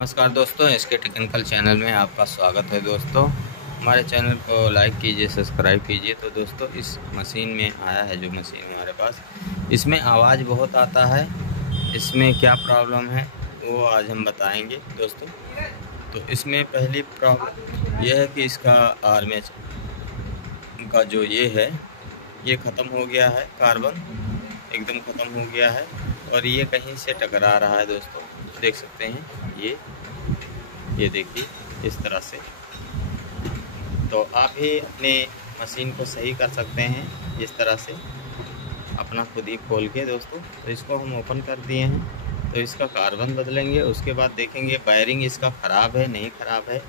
नमस्कार दोस्तों, इसके टेक्निकल चैनल में आपका स्वागत है। दोस्तों हमारे चैनल को लाइक कीजिए, सब्सक्राइब कीजिए। तो दोस्तों इस मशीन में आया है, जो मशीन हमारे पास, इसमें आवाज़ बहुत आता है। इसमें क्या प्रॉब्लम है वो आज हम बताएंगे दोस्तों। तो इसमें पहली प्रॉब्लम यह है कि इसका आर्मेचर का जो ये है, ये ख़त्म हो गया है, कार्बन एकदम ख़त्म हो गया है और ये कहीं से टकरा रहा है। दोस्तों देख सकते हैं, ये देखिए इस तरह से। तो आप ही अपने मशीन को सही कर सकते हैं इस तरह से, अपना खुद ही खोल के। दोस्तों तो इसको हम ओपन कर दिए हैं, तो इसका कार्बन बदलेंगे। उसके बाद देखेंगे वायरिंग इसका ख़राब है नहीं ख़राब है,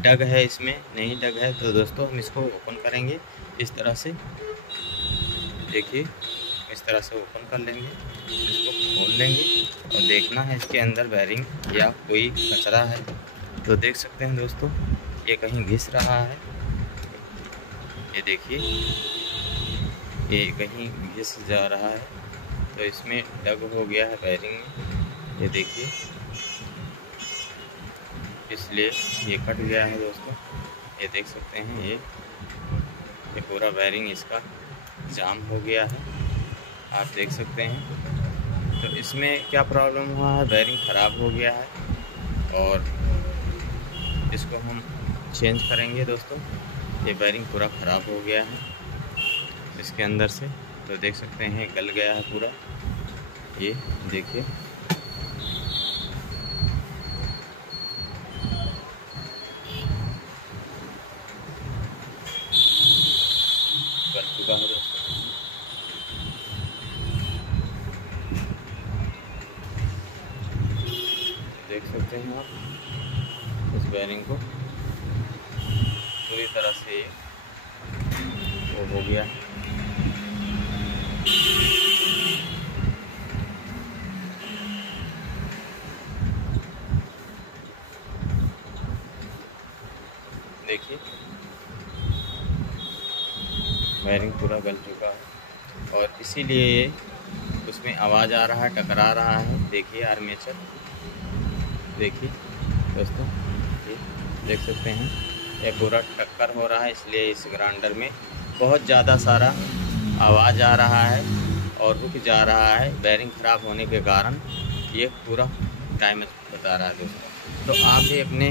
डग है इसमें नहीं डग है। तो दोस्तों हम इसको ओपन करेंगे इस तरह से, देखिए इस तरह से ओपन कर लेंगे, इसको खोल लेंगे और देखना है इसके अंदर वायरिंग या कोई कचरा है। तो देख सकते हैं दोस्तों, ये कहीं घिस रहा है, ये देखिए ये कहीं घिस जा रहा है। तो इसमें डग हो गया है वायरिंग में, ये देखिए, इसलिए ये कट गया है। दोस्तों ये देख सकते हैं, ये पूरा वायरिंग इसका जाम हो गया है, आप देख सकते हैं। तो इसमें क्या प्रॉब्लम हुआ है, वायरिंग ख़राब हो गया है और इसको हम चेंज करेंगे। दोस्तों ये वायरिंग पूरा ख़राब हो गया है इसके अंदर से। तो देख सकते हैं गल गया है पूरा, ये देखिए। गल चुका है दोस्तों, देख सकते हैं आप इस वायरिंग को पूरी तरह से वो हो गया है। देखिए वायरिंग पूरा गल चुका है और इसीलिए उसमें आवाज़ आ रहा है, टकरा रहा है। देखिए आर्मेचर, देखिए दोस्तों, ये देख सकते हैं ये पूरा टक्कर हो रहा है, इसलिए इस ग्राइंडर में बहुत ज़्यादा सारा आवाज़ आ रहा है और रुक जा रहा है। बेयरिंग ख़राब होने के कारण ये पूरा टाइम बता रहा है। दोस्तों तो आप भी अपने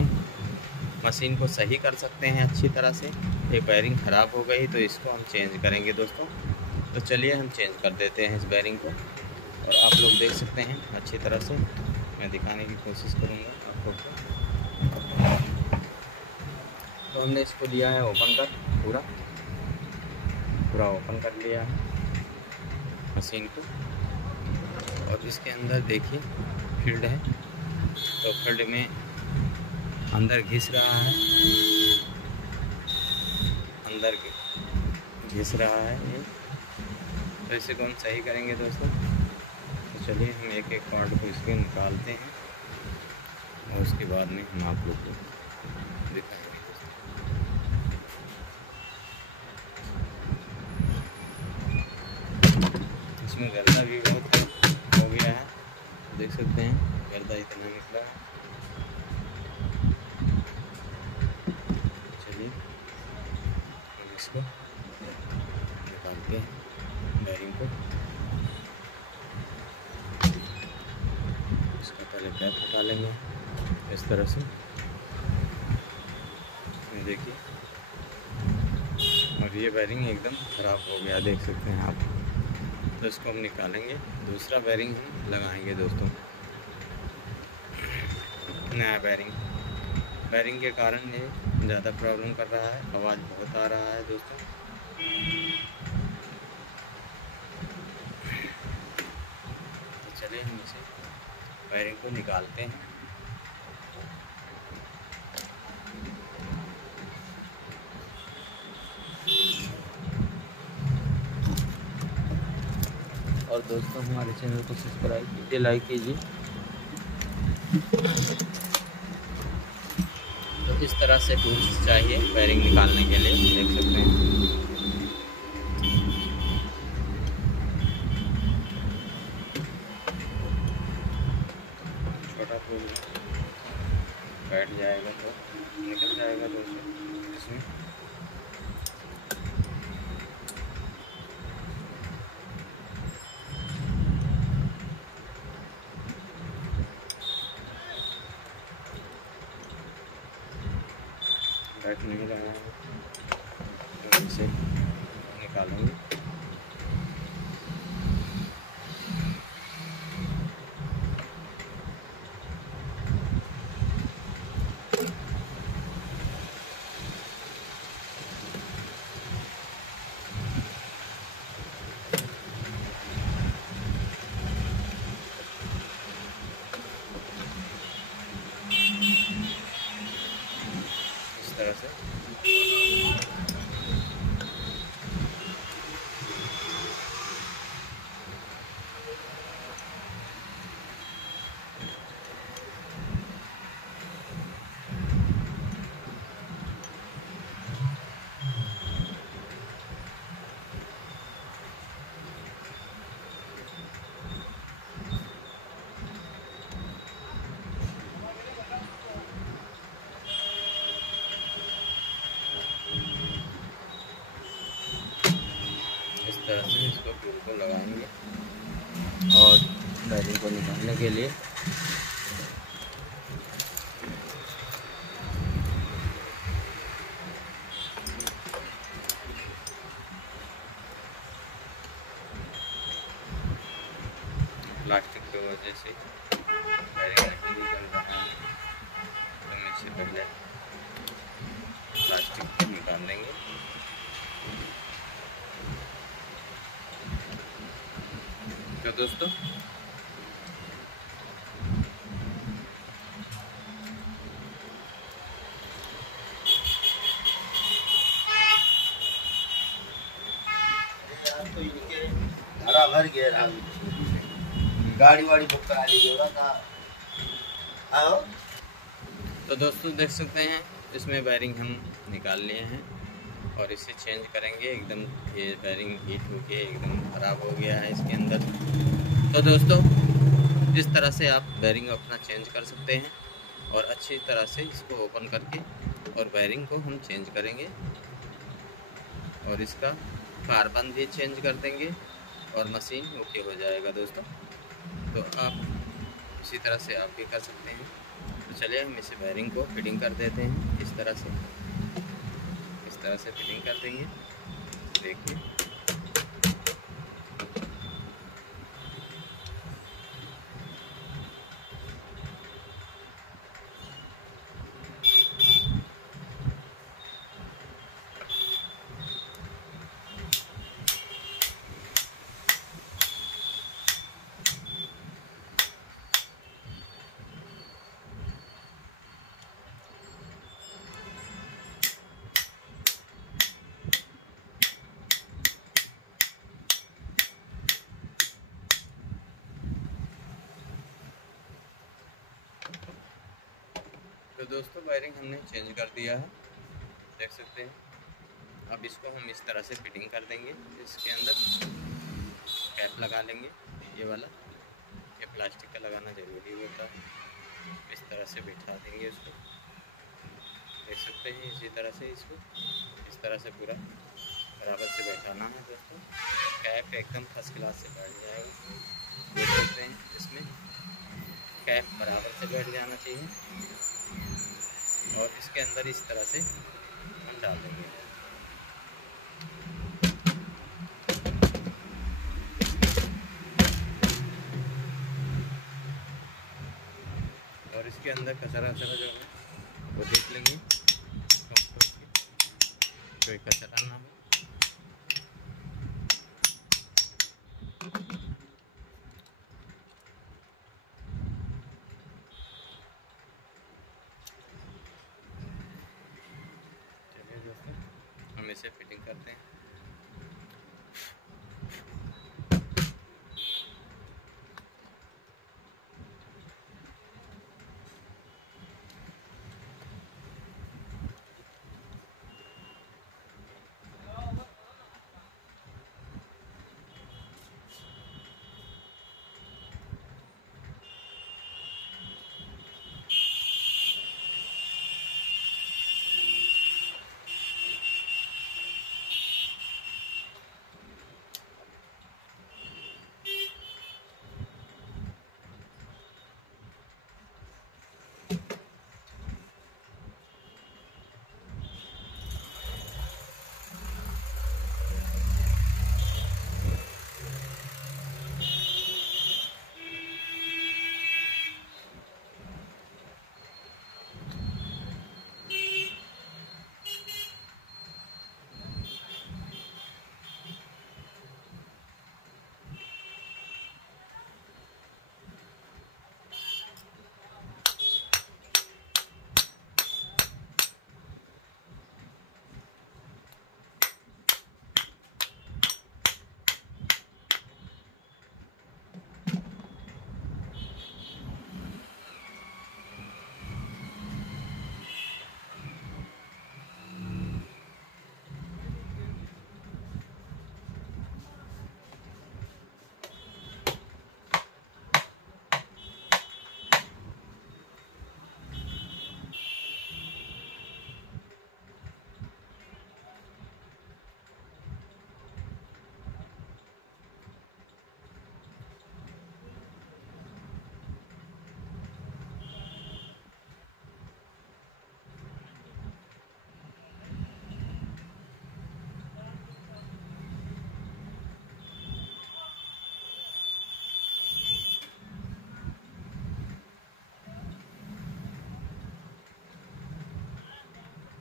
मशीन को सही कर सकते हैं अच्छी तरह से। ये बेयरिंग ख़राब हो गई तो इसको हम चेंज करेंगे दोस्तों। तो चलिए हम चेंज कर देते हैं इस बेयरिंग को, और आप लोग देख सकते हैं अच्छी तरह से मैं दिखाने की कोशिश करूँगा आपको। तो हमने इसको लिया है ओपन कर, पूरा ओपन कर लिया है मशीन को, और इसके अंदर देखिए फील्ड है। तो फील्ड में अंदर घिस रहा है, अंदर घिस रहा है ये। तो इसे को हम सही करेंगे दोस्तों। तो चलिए हम एक एक पार्ट को इसके निकालते हैं और उसके बाद में हम आप लोग को दिखाएंगे। इसमें गर्दा भी बहुत हो गया है, देख सकते हैं गर्दा इतना निकला है। चलिए हम इसको निकालते हैं बेयरिंग को। इसका पहले कैप हटा लेंगे इस तरह से, देखिए। और ये बेयरिंग एकदम ख़राब हो गया, देख सकते हैं आप। तो इसको हम निकालेंगे, दूसरा बेयरिंग हम लगाएंगे दोस्तों, नया बेयरिंग के कारण ये ज़्यादा प्रॉब्लम कर रहा है, आवाज़ बहुत आ रहा है दोस्तों। तो चलिए हम इसे बेयरिंग को निकालते हैं। और दोस्तों हमारे चैनल को सब्सक्राइब कीजिए, लाइक कीजिए। तो इस तरह से टूल्स चाहिए बेयरिंग निकालने के लिए, देख सकते हैं। छोटा टूल बैठ जाएगा तो निकल जाएगा दोस्तों इसमें। बैठ नहीं रहा है तो इसे निकालेंगे। इस तरह से इसको फ्यूल को लगाएंगे और बैरिंग को निकालने के लिए प्लास्टिक की वजह से बैरिंग नहीं निकल रहा है, तो हम इससे पहले प्लास्टिक निकाल देंगे। तो दोस्तों तो इनके धरा भर गया, गाड़ी वाड़ी बुक करा लीजिए था। आओ तो दोस्तों देख सकते हैं इसमें बैरिंग हम निकाल लिए हैं और इसे चेंज करेंगे। एकदम ये बैरिंग हीट होके एकदम ख़राब हो गया है इसके अंदर। तो दोस्तों इस तरह से आप बैरिंग अपना चेंज कर सकते हैं और अच्छी तरह से इसको ओपन करके और बैरिंग को हम चेंज करेंगे और इसका कार्बन भी चेंज कर देंगे और मशीन ओके हो जाएगा दोस्तों। तो आप इसी तरह से आप भी कर सकते हैं। तो चलिए हम इसे बैरिंग को फिटिंग कर देते हैं। इस तरह से फिटिंग कर देंगे। देखिए तो दोस्तों बैरिंग हमने चेंज कर दिया है, देख सकते हैं। अब इसको हम इस तरह से फिटिंग कर देंगे। इसके अंदर कैप लगा लेंगे, ये वाला, ये प्लास्टिक का लगाना ज़रूरी होता है। इस तरह से बिठा देंगे उसको, देख सकते हैं। इसी तरह से इसको इस तरह से पूरा बराबर से बैठाना है दोस्तों। कैप एकदम फर्स्ट क्लास से बैठ जाएगा, देख सकते हैं। इसमें कैप बराबर से बैठ जाना चाहिए और इसके अंदर इस तरह से हम डाल देंगे। और इसके अंदर कचरा जो है वो देख लेंगे, कोई कचरा ना हो। चलिए दोस्तों हम इसे फिटिंग करते हैं।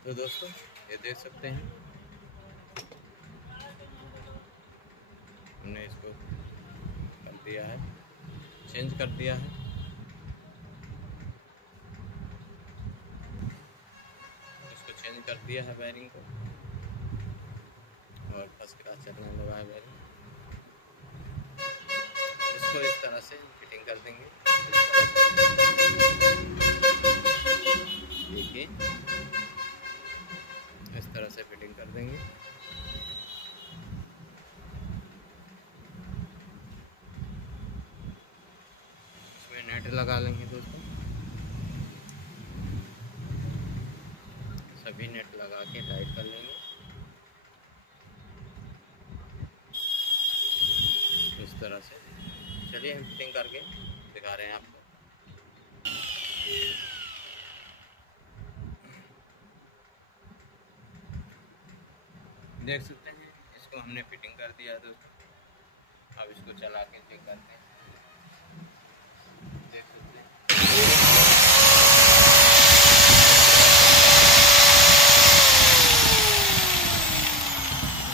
तो दोस्तों ये देख सकते हैं हमने इसको कर दिया है, चेंज कर दिया है। इसको चेंज कर दिया है वायरिंग को और फर्स्ट क्लास चलने लगा है वायरिंग। इसको इस तरह से फिटिंग कर देंगे। देखिए इस तरह से फिटिंग कर देंगे। इसमें नेट लगा लेंगे दोस्तों, सभी नेट लगा के टाइट कर लेंगे इस तरह से। चलिए हम फिटिंग करके दिखा रहे हैं आपको। देख सकते हैं इसको हमने फिटिंग कर दिया है दोस्तों। अब इसको चला के चेक करते हैं। देख सकते हैं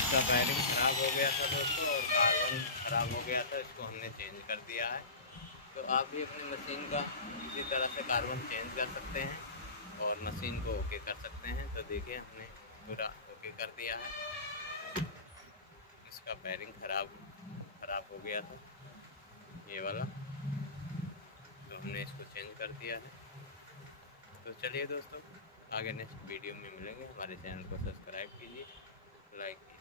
इसका वायरिंग खराब हो गया था दोस्तों और कार्बन खराब हो गया था, इसको हमने चेंज कर दिया है। तो आप भी अपनी मशीन का इसी तरह से कार्बन चेंज कर सकते हैं और मशीन को ओके कर सकते हैं। तो देखिए हमने पूरा ओके कर दिया है। इसका वायरिंग खराब हो गया था ये वाला, तो हमने इसको चेंज कर दिया है। तो चलिए दोस्तों आगे नेक्स्ट वीडियो में मिलेंगे। हमारे चैनल को सब्सक्राइब कीजिए, लाइक कीजिए।